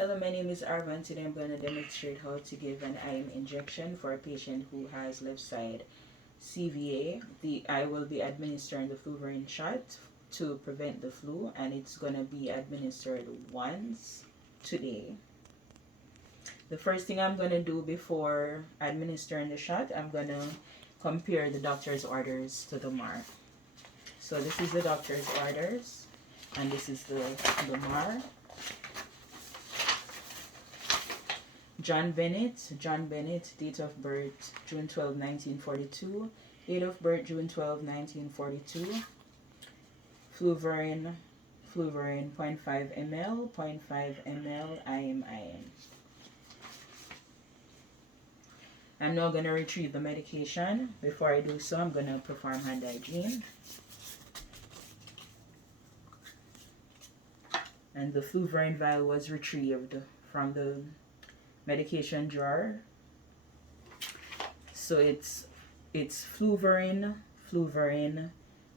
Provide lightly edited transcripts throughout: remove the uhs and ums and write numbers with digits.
Hello, my name is Arvan. Today I'm going to demonstrate how to give an IM injection for a patient who has left side CVA. I will be administering the fluvarine shot to prevent the flu, and it's going to be administered once today. The first thing I'm going to do before administering the shot, I'm going to compare the doctor's orders to the MAR. So this is the doctor's orders, and this is the MAR. John Bennett, date of birth June 12, 1942, date of birth June 12, 1942, fluvarine 0.5 ml, 0.5 ml, IM. I'm now going to retrieve the medication. Before I do so, I'm going to perform hand hygiene. And the fluvarine vial was retrieved from the medication drawer. So it's fluvarine 0.5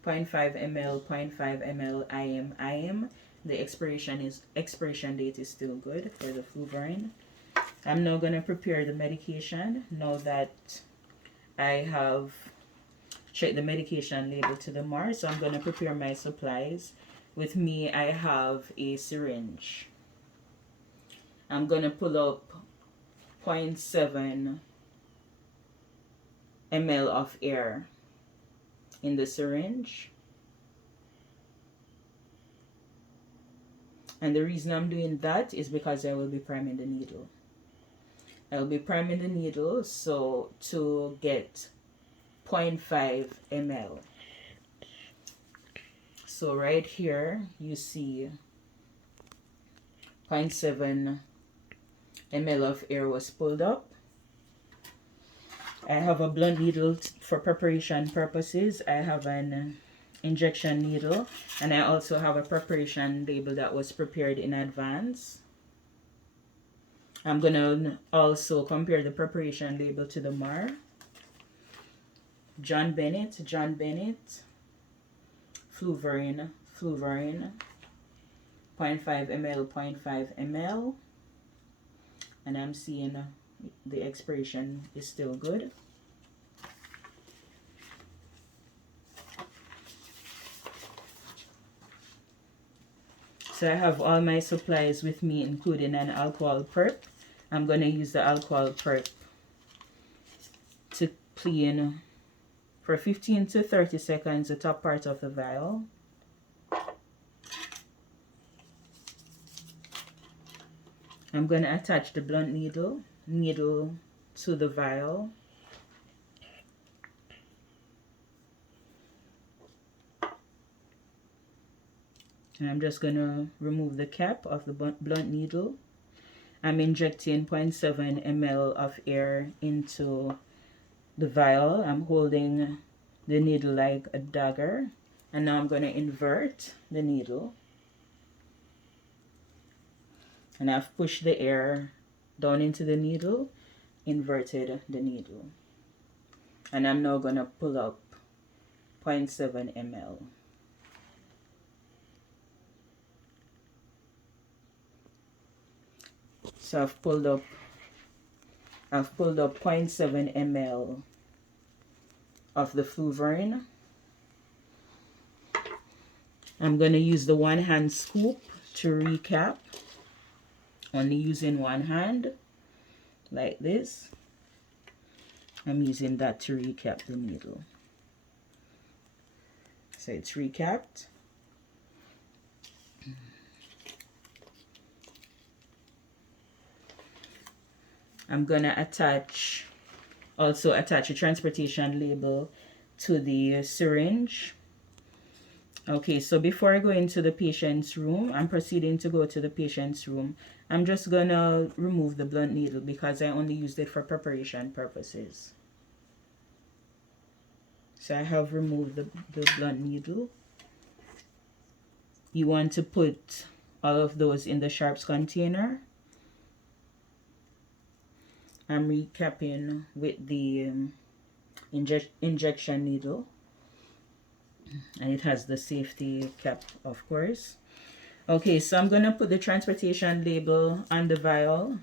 ml, 0.5 ml, IM. The expiration date is still good for the fluvarine. I'm now going to prepare the medication now that I have checked the medication label to the MAR. So I'm going to prepare my supplies. With me, I have a syringe. I'm going to pull up 0.7 ml of air in the syringe. And the reason I'm doing that is because I will be priming the needle. I'll be priming the needle so to get 0.5 ml. So right here you see 0.7 ml of air was pulled up. I have a blunt needle for preparation purposes. I have an injection needle, and I also have a preparation label that was prepared in advance. I'm going to also compare the preparation label to the MAR. John Bennett, fluvarine 0.5 ml, 0.5 ml. And I'm seeing the expiration is still good. So I have all my supplies with me, including an alcohol perp. I'm going to use the alcohol perp to clean for 15 to 30 seconds the top part of the vial. I'm going to attach the blunt needle to the vial. And I'm just going to remove the cap of the blunt needle. I'm injecting 0.7 ml of air into the vial. I'm holding the needle like a dagger. And now I'm going to invert the needle. And I've pushed the air down into the needle, inverted the needle. And I'm now going to pull up 0.7 ml. So I've pulled up 0.7 ml of the fluvarine. I'm going to use the one hand scoop to recap. Only using one hand, like this. I'm using that to recap the needle. So it's recapped. I'm gonna also attach a transportation label to the syringe. Okay, so before I go into the patient's room, I'm proceeding to go to the patient's room. I'm just gonna remove the blunt needle because I only used it for preparation purposes. So I have removed the blunt needle. You want to put all of those in the sharps container. I'm recapping with the injection needle. And it has the safety cap, of course. Okay, so I'm gonna put the transportation label on the vial.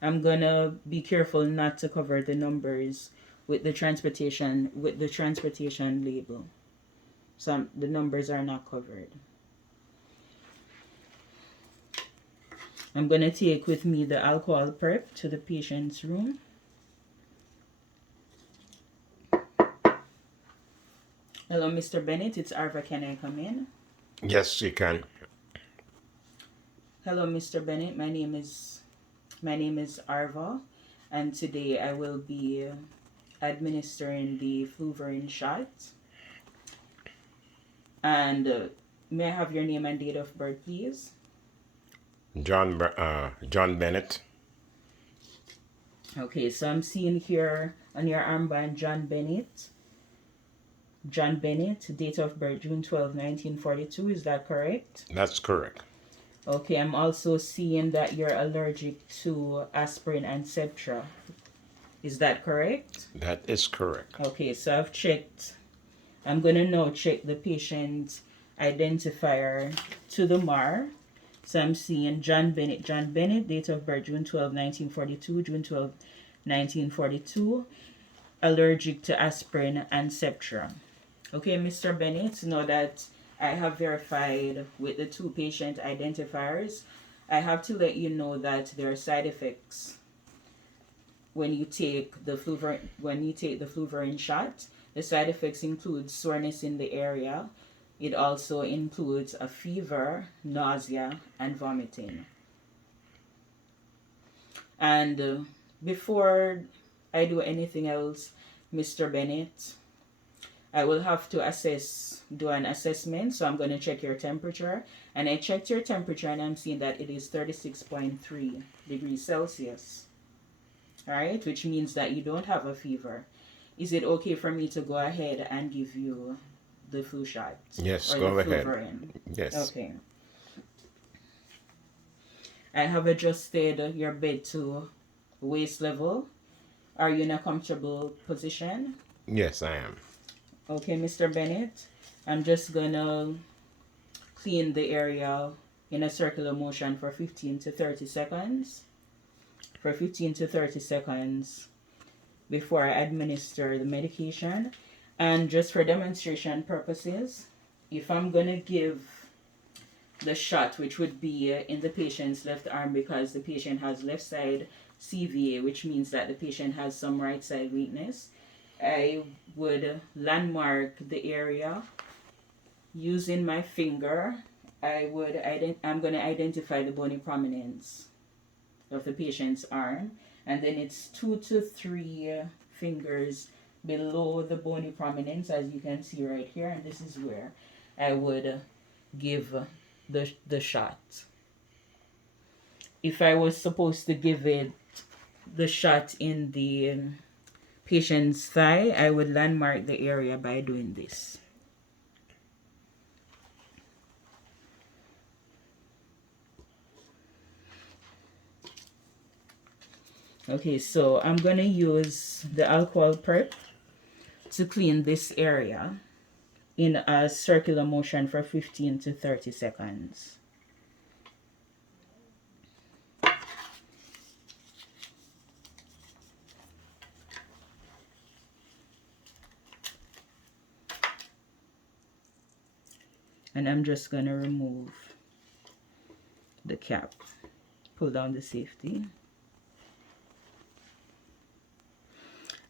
I'm gonna be careful not to cover the numbers with the transportation label. So the numbers are not covered. I'm gonna take with me the alcohol prep to the patient's room. Hello, Mr. Bennett. It's Arva. Can I come in? Yes, you can. Hello, Mr. Bennett. My name is Arva, and today I will be administering the fluvarin shot. And may I have your name and date of birth, please? John Bennett. Okay, so I'm seeing here on your armband John Bennett. John Bennett, date of birth June 12, 1942. Is that correct? That's correct. Okay, I'm also seeing that you're allergic to aspirin and Septra. Is that correct? That is correct. Okay, so I've checked. I'm going to now check the patient identifier to the MAR. So I'm seeing John Bennett. John Bennett, date of birth June 12, 1942. June 12, 1942. Allergic to aspirin and Septra. Okay, Mr. Bennett, now that I have verified with the two patient identifiers, I have to let you know that there are side effects when you take the fluvarin shot. The side effects include soreness in the area. It also includes a fever, nausea, and vomiting. And before I do anything else, Mr. Bennett, I will have to do an assessment. So I'm going to check your temperature. And I checked your temperature and I'm seeing that it is 36.3 degrees Celsius. All right, which means that you don't have a fever. Is it okay for me to go ahead and give you the flu shot Yes, or the go ahead. fluvarin? Yes. Okay. I have adjusted your bed to waist level. Are you in a comfortable position? Yes, I am. Okay, Mr. Bennett. I'm just gonna clean the area in a circular motion for 15 to 30 seconds. For 15 to 30 seconds before I administer the medication. And just for demonstration purposes, if I'm gonna give the shot, which would be in the patient's left arm because the patient has left side CVA, which means that the patient has some right side weakness, I would landmark the area using my finger. I'm going to identify the bony prominence of the patient's arm, and then it's 2 to 3 fingers below the bony prominence, as you can see right here, and this is where I would give the shot. If I was supposed to give it the shot in the patient's thigh, I would landmark the area by doing this. Okay, so I'm gonna use the alcohol prep to clean this area in a circular motion for 15 to 30 seconds. And I'm just gonna remove the cap, pull down the safety.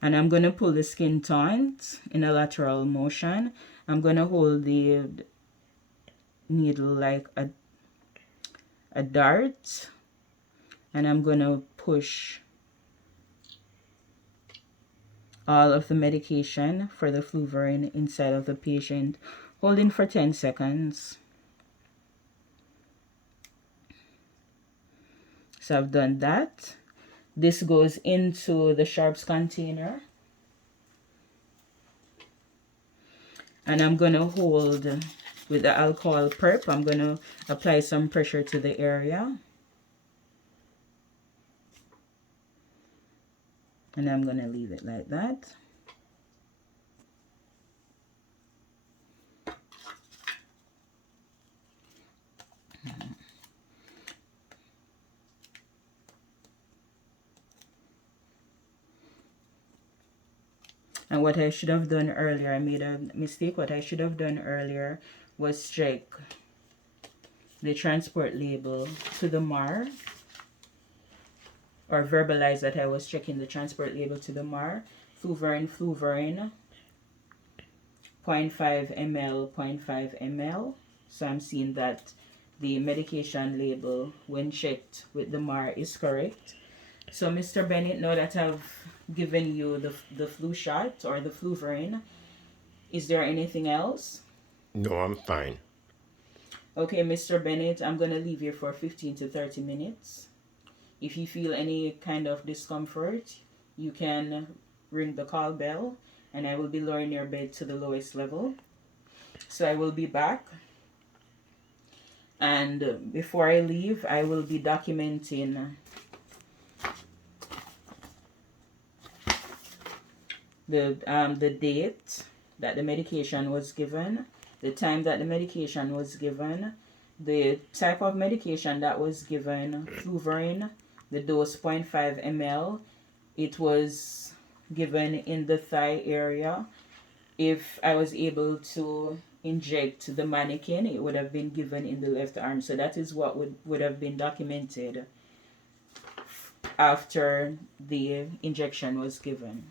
And I'm going to pull the skin taunt in a lateral motion. I'm going to hold the needle like a dart. And I'm going to push all of the medication for the fluvarin inside of the patient, holding for 10 seconds. So I've done that. This goes into the sharps container. And I'm going to hold with the alcohol prep. I'm going to apply some pressure to the area. And I'm going to leave it like that. And what I should have done earlier, I made a mistake. What I should have done earlier was check the transport label to the MAR, or verbalize that I was checking the transport label to the MAR. Fluvarine, 0.5 ml, 0.5 ml. So I'm seeing that the medication label, when checked with the MAR, is correct. So Mr. Bennett, now that I've given you the flu shot or the Fluvarine, is there anything else? No, I'm fine. Okay, Mr. Bennett, I'm going to leave you for 15 to 30 minutes. If you feel any kind of discomfort, you can ring the call bell and I will be lowering your bed to the lowest level. So I will be back. And before I leave, I will be documenting the date that the medication was given, the time that the medication was given, the type of medication that was given, Fluvarine, the dose 0.5 ml. It was given in the thigh area. If I was able to inject the mannequin, it would have been given in the left arm. So that is what would have been documented after the injection was given.